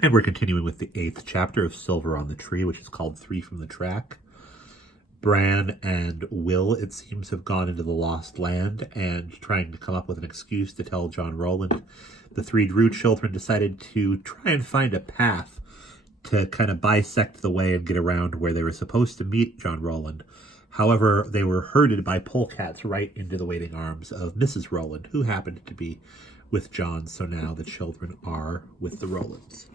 And we're continuing with the 8th chapter of Silver on the Tree, which is called Three from the Track. Bran and Will, it seems, have gone into the Lost Land and trying to come up with an excuse to tell John Rowland. The three Drew children decided to try and find a path to kind of bisect the way and get around where they were supposed to meet John Rowland. However, they were herded by polecats right into the waiting arms of Mrs. Rowland, who happened to be with John, so now the children are with the Rowlands.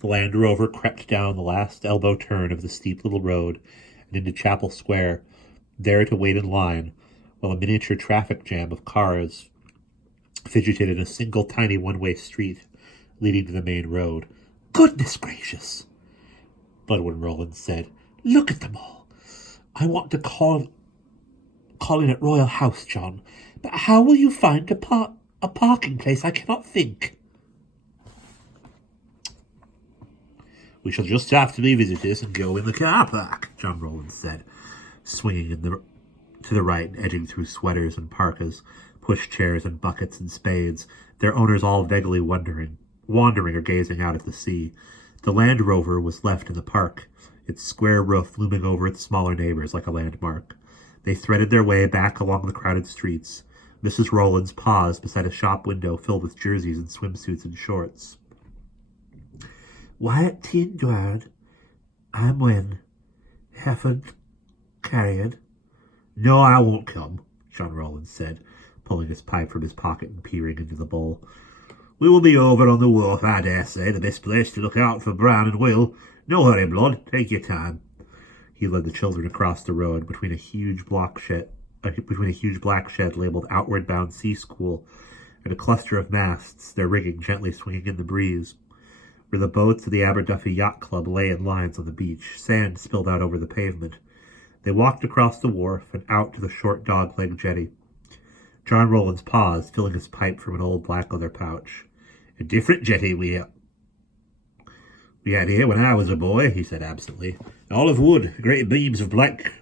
The Land Rover crept down the last elbow turn of the steep little road and into Chapel Square, there to wait in line, while a miniature traffic jam of cars fidgeted in a single tiny one-way street leading to the main road. "Goodness gracious," Budwin Rowland said. "Look at them all. I want to call in at Royal House, John, but how will you find a parking place? I cannot think." "We shall just have to be visitors and go in the car park," John Rowland said, swinging to the right and edging through sweaters and parkas, pushchairs and buckets and spades, their owners all vaguely wandering or gazing out at the sea. The Land Rover was left in the park, its square roof looming over its smaller neighbors like a landmark. They threaded their way back along the crowded streets. Mrs. Rowland's paused beside a shop window filled with jerseys and swimsuits and shorts. "Wyatt Tindward, I'm when. Haven't carried." "No, I won't come," John Rowland said, pulling his pipe from his pocket and peering into the bowl. "We will be over on the wharf, I dare say, the best place to look out for Bran and Will. No hurry, Blood. Take your time." He led the children across the road between a huge black shed labeled Outward Bound Sea School and a cluster of masts, their rigging gently swinging in the breeze. Where the boats of the Aberduffy Yacht Club lay in lines on the beach, sand spilled out over the pavement. They walked across the wharf and out to the short dog-leg jetty. John Rowlands paused, filling his pipe from an old black leather pouch. "A different jetty we had here when I was a boy," he said absently. "All of wood, great beams of black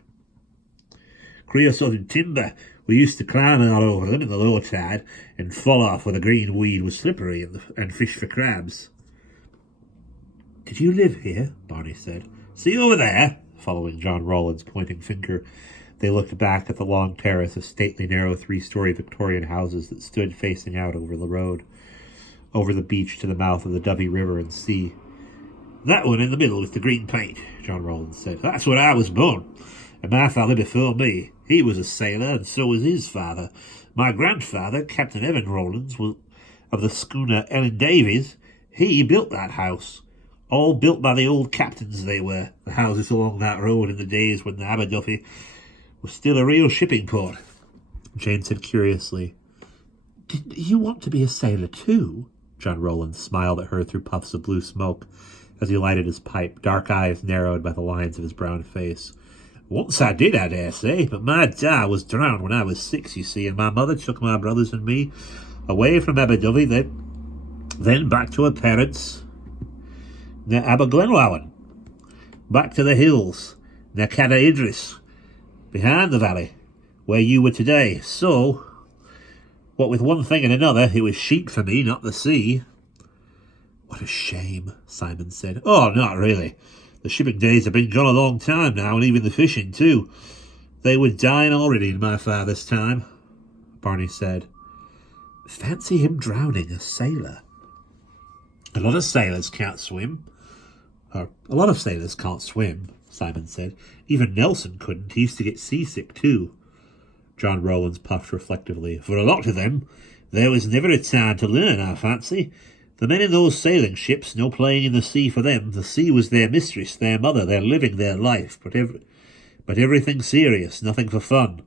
creosote timber. We used to climb all over them in the low tide and fall off where the green weed was slippery and fish for crabs." "Did you live here?" Barney said. "See over there?" Following John Rowland's pointing finger, they looked back at the long terrace of stately, narrow, three-story Victorian houses that stood facing out over the road, over the beach to the mouth of the Dovey River and sea. "That one in the middle with the green paint," John Rowland said. "That's where I was born, and my father before me. He was a sailor, and so was his father. My grandfather, Captain Evan Rowlands, of the schooner Ellen Davies, he built that house. All built by the old captains they were, the houses along that road in the days when the Aberduffy was still a real shipping port." Jane said curiously, "Did you want to be a sailor too?" John Rowland smiled at her through puffs of blue smoke as he lighted his pipe, dark eyes narrowed by the lines of his brown face. "Once I did, I dare say, but my dad was drowned when I was 6, you see, and my mother took my brothers and me away from Aberduffy, then back to her parents near Aberglenwowen, back to the hills near Cadair Idris, behind the valley, where you were today. So, what with one thing and another, it was sheep for me, not the sea." "What a shame," Simon said. "Oh, not really. The shipping days have been gone a long time now, and even the fishing, too. They were dying already in my father's time," Barney said. "Fancy him drowning a sailor." "A lot of sailors can't swim." "A lot of sailors can't swim," Simon said. "Even Nelson couldn't. He used to get seasick, too." John Rowlands puffed reflectively. "For a lot of them, there was never a time to learn, I fancy. The men in those sailing ships, no playing in the sea for them. The sea was their mistress, their mother, their living, their life. But everything serious, nothing for fun."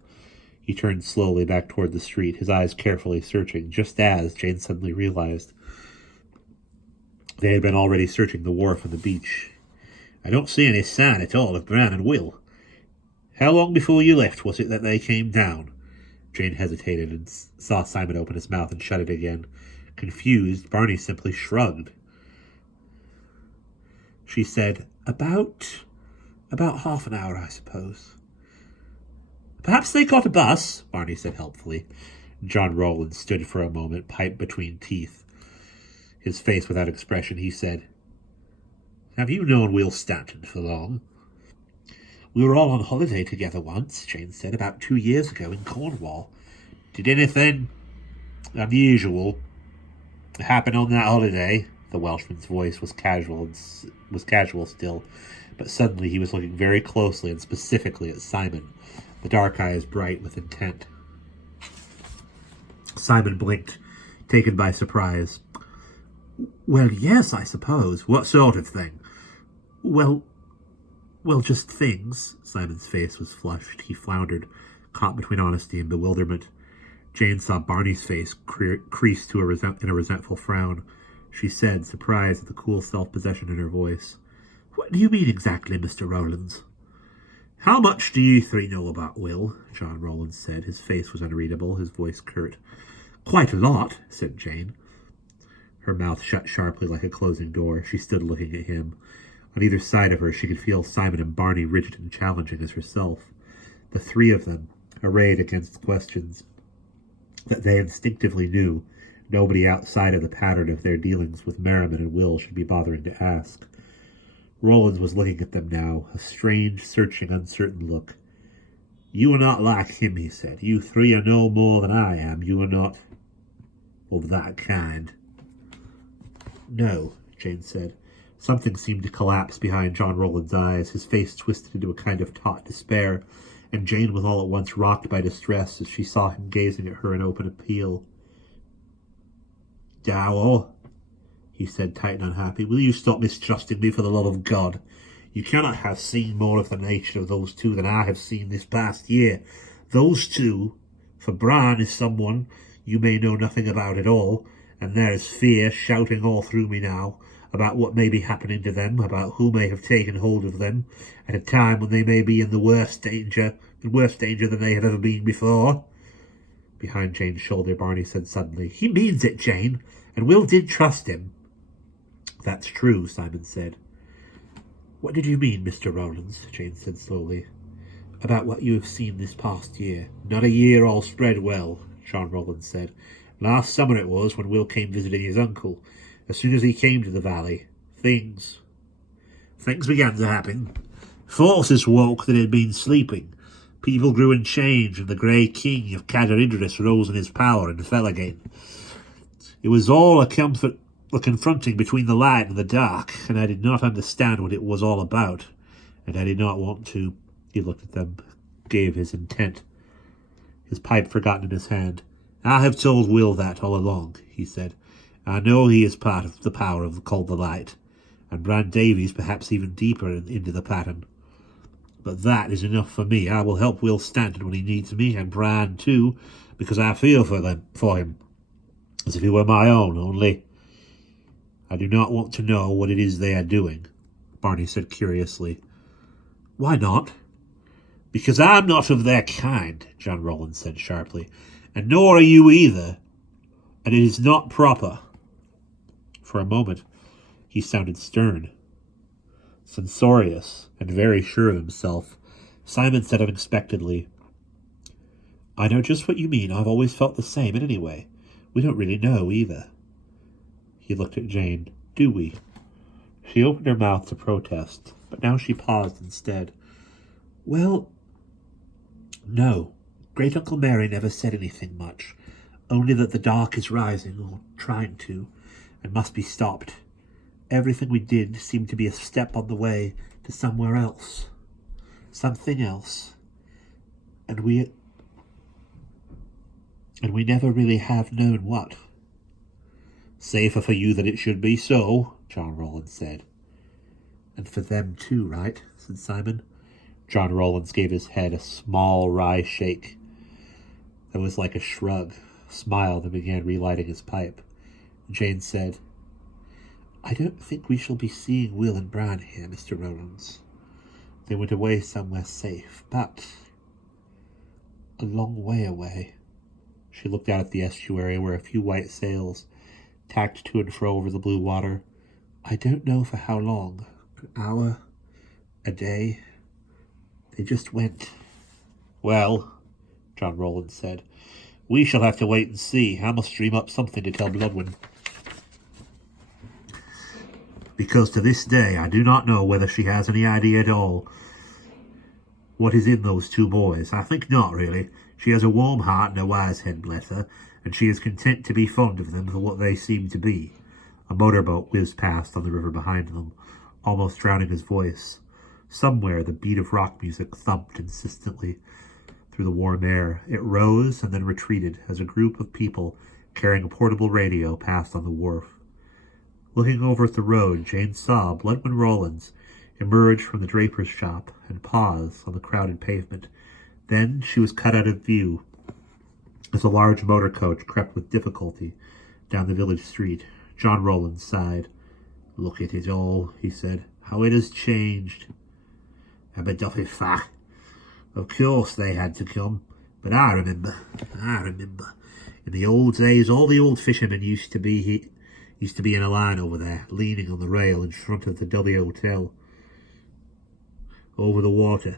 He turned slowly back toward the street, his eyes carefully searching, just as Jane suddenly realized they had been already searching the wharf and the beach. "I don't see any sign at all of Bran and Will. How long before you left was it that they came down?" Jane hesitated and saw Simon open his mouth and shut it again. Confused, Barney simply shrugged. She said, About half an hour, I suppose." "Perhaps they caught a bus," Barney said helpfully. John Rowland stood for a moment, pipe between teeth. His face without expression, he said, Have you known Will Stanton for long? We were all on holiday together once, Jane said, about 2 years ago in Cornwall. Did anything unusual happen on that holiday? The Welshman's voice was casual still, but suddenly he was looking very closely and specifically at Simon, the dark eyes bright with intent. Simon blinked, taken by surprise. Well, yes, I suppose. What sort of thing? Well, just things. Simon's face was flushed. He floundered, caught between honesty and bewilderment. Jane saw Barney's face crease to in a resentful frown. She said, surprised at the cool self-possession in her voice, What do you mean exactly, Mr. Rowlands? How much do you three know about Will? John Rowlands said. His face was unreadable, his voice curt. Quite a lot, said Jane. Her mouth shut sharply like a closing door. She stood looking at him. On either side of her, she could feel Simon and Barney rigid and challenging as herself. The three of them, arrayed against questions that they instinctively knew nobody outside of the pattern of their dealings with Merriman and Will should be bothering to ask. Rowlands was looking at them now, a strange, searching, uncertain look. You are not like him, he said. You three are no more than I am. You are not of that kind. No, Jane said. Something seemed to collapse behind John Rowland's eyes. His face twisted into a kind of taut despair, and Jane was all at once rocked by distress as she saw him gazing at her in open appeal. Dower, he said, tight and unhappy, will you stop mistrusting me for the love of God? You cannot have seen more of the nature of those two than I have seen this past year. Those two, for Bran is someone you may know nothing about at all, and there is fear shouting all through me now about what may be happening to them, about who may have taken hold of them, at a time when they may be in worse danger than they have ever been before. Behind Jane's shoulder, Barney said suddenly, He means it, Jane, and Will did trust him. That's true, Simon said. What did you mean, Mr. Rowlands? Jane said slowly. About what you have seen this past year. Not a year all spread well, John Rowlands said. Last summer it was, when Will came visiting his uncle. As soon as he came to the valley, things began to happen. Forces woke that had been sleeping. People grew and changed, and the grey king of Cadair Idris rose in his power and fell again. It was all a confronting between the light and the dark, and I did not understand what it was all about, and I did not want to. He looked at them, gave his intent, his pipe forgotten in his hand. I have told Will that all along, he said. I know he is part of the power called the Light, and Bran Davies perhaps even deeper into the pattern. But that is enough for me. I will help Will Stanton when he needs me, and Bran too, because I feel for him, as if he were my own, only I do not want to know what it is they are doing, Barney said curiously. Why not? Because I'm not of their kind, John Rowlands said sharply, and nor are you either, and it is not proper. For a moment, he sounded stern, censorious, and very sure of himself. Simon said unexpectedly, I know just what you mean. I've always felt the same, and anyway, we don't really know either. He looked at Jane. Do we? She opened her mouth to protest, but now she paused instead. Well, no. Great Uncle Mary never said anything much, only that the dark is rising, or trying to, and must be stopped. Everything we did seemed to be a step on the way to somewhere else. Something else. And we never really have known what. Safer for you that it should be so, John Rowlands said. And for them too, right? Said Simon. John Rowlands gave his head a small, wry shake. That was like a shrug, smiled, and began relighting his pipe. Jane said, I don't think we shall be seeing Will and Bran here, Mr. Rowlands. They went away somewhere safe, but a long way away. She looked out at the estuary where a few white sails tacked to and fro over the blue water. I don't know for how long. An hour? A day? They just went. Well, John Rowlands said, we shall have to wait and see. I must dream up something to tell Blodwyn. because to this day I do not know whether she has any idea at all what is in those two boys. I think not, really. She has a warm heart and a wise head, bless her, and she is content to be fond of them for what they seem to be. A motorboat whizzed past on the river behind them, almost drowning his voice. Somewhere the beat of rock music thumped insistently through the warm air. It rose and then retreated as a group of people carrying a portable radio passed on the wharf. Looking over at the road, Jane saw Bloodman Rollins emerge from the draper's shop and pause on the crowded pavement. Then she was cut out of view as a large motor coach crept with difficulty down the village street. John Rollins sighed. "Look at it all," he said. "How it has changed. Aberdyfi Fach. Of course they had to come, but I remember. In the old days, all the old fishermen used to be in a line over there, leaning on the rail in front of the W Hotel, over the water.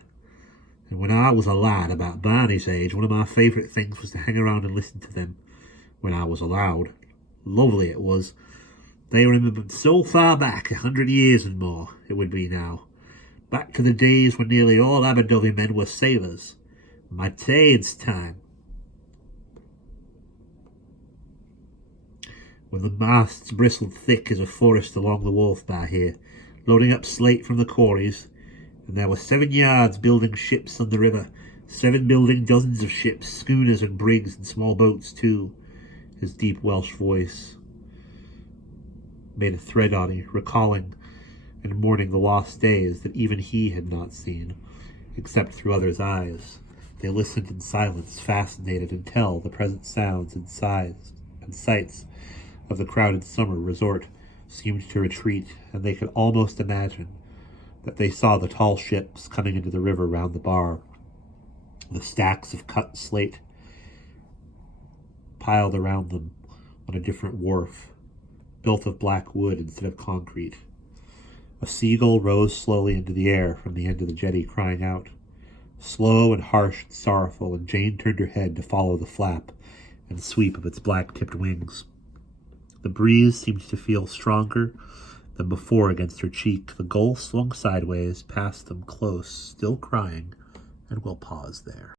And when I was a lad about Barney's age, one of my favourite things was to hang around and listen to them when I was allowed. Lovely it was. They remembered so far back, 100 years and more, it would be now. Back to the days when nearly all Aberdyfi men were sailors. My Tade's time. When the masts bristled thick as a forest along the wharf bar here, loading up slate from the quarries, and there were 7 yards building ships on the river, 7 building dozens of ships, schooners and brigs and small boats too. His deep Welsh voice made a thread on him, recalling and mourning the lost days that even he had not seen, except through others' eyes. They listened in silence, fascinated until the present sounds and sights of the crowded summer resort seemed to retreat, and they could almost imagine that they saw the tall ships coming into the river round the bar, the stacks of cut slate piled around them on a different wharf, built of black wood instead of concrete. A seagull rose slowly into the air from the end of the jetty, crying out, slow and harsh and sorrowful, and Jane turned her head to follow the flap and sweep of its black-tipped wings. The breeze seemed to feel stronger than before against her cheek. The gull swung sideways past them close, still crying, and we'll pause there.